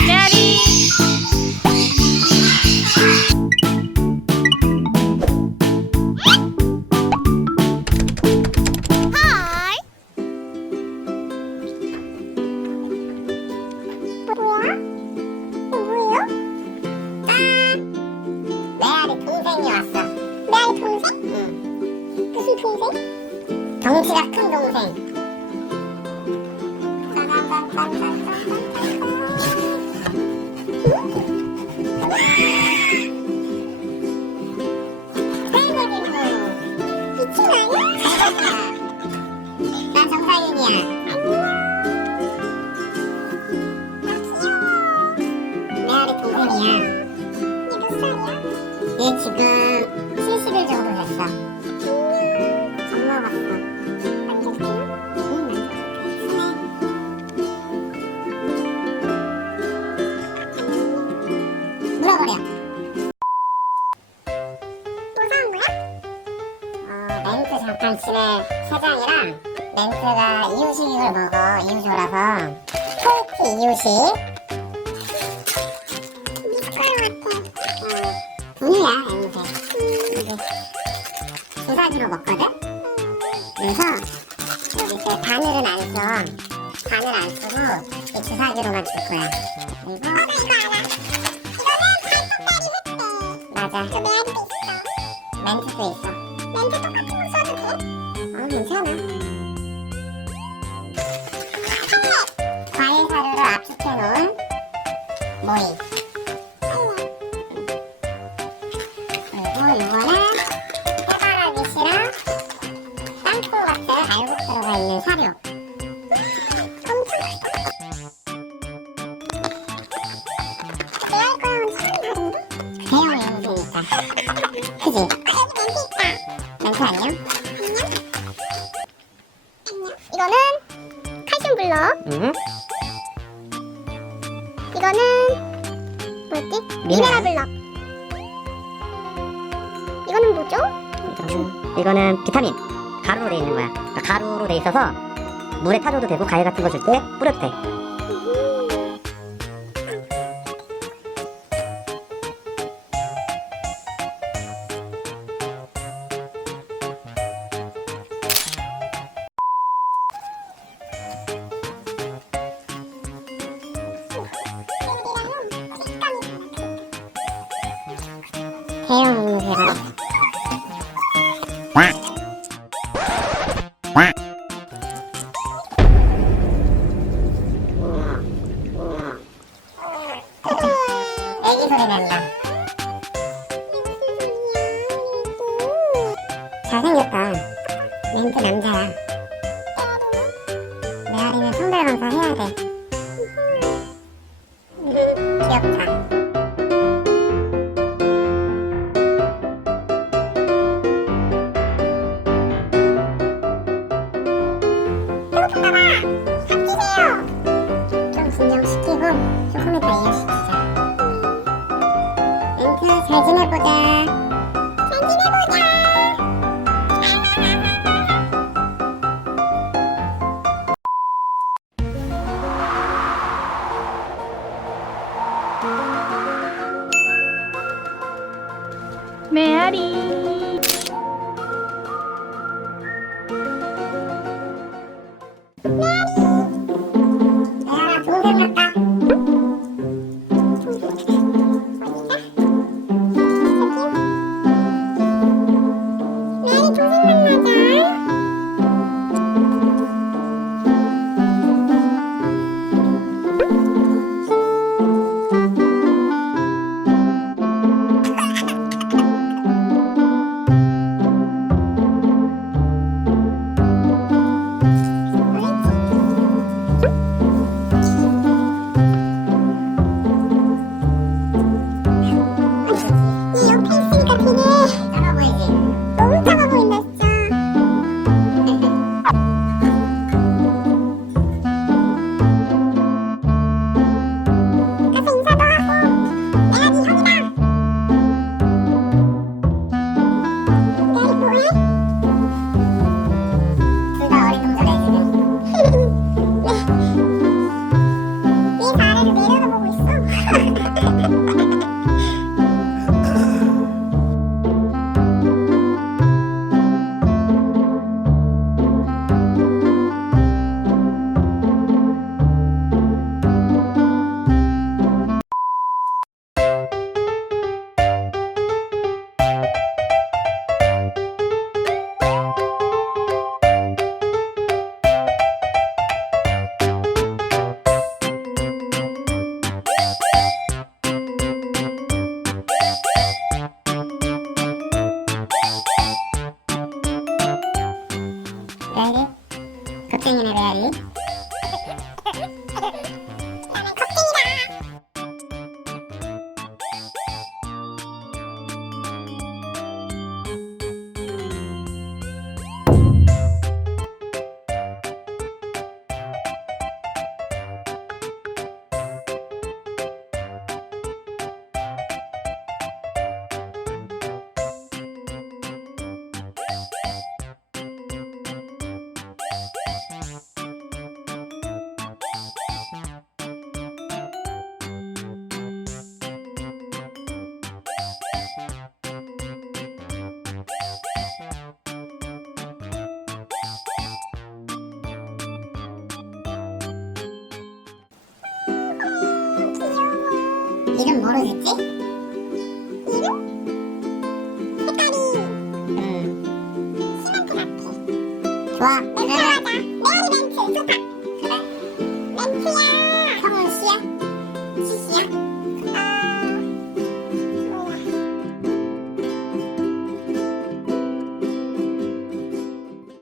메아리 하이 뭐야? 누구예요? 메아리 동생이 왔어. 메아리 동생? 응. 무슨 동생? 덩치가 큰 동생. 동생이야. 얘 지금 70일 정도 됐어. 젖 먹었어. 물어버려. 또 사온 거야? 어, 잠깐 집에 세장이랑 멘트가 이유식을 먹어, 이유조라서. 토이트 이유식. 분유야 앵세 이게 주사기로 먹거든? 그래서 이렇게 바늘은 안 써. 바늘 안 쓰고 이 주사기로만 줄 거야. 그리고 어, 나 이거 알아. 이거는 발톱다리 흑대. 맞아. 저 메아리도 있어. 멘트도 있어. 멘트 똑같은 거 써도 돼? 어, 괜찮아. 모이. 그리고 이거는 해바라기씨랑 땅콩 같은 알곡 들어가 있는 사료. 그지? 안녕? 안녕? 안녕? 이거는 칼슘 블럭. 응? 이거는 뭐지? 미네랄 블럭. 이거는 뭐죠? 이거는, 이거는 비타민 가루로 돼 있는 거야. 그러니까 가루로 돼 있어서 물에 타줘도 되고 과일 같은 거 줄 때 뿌려도 돼. 소리 난다. 잘생겼다. 멘트 남자야. 메아리는 성대강사 해야 돼. Okay. 이름 뭐로 짓지? 음, 시멘트 같아. 좋아. 메아리 멘트. 좋다. 그래. 멘트야.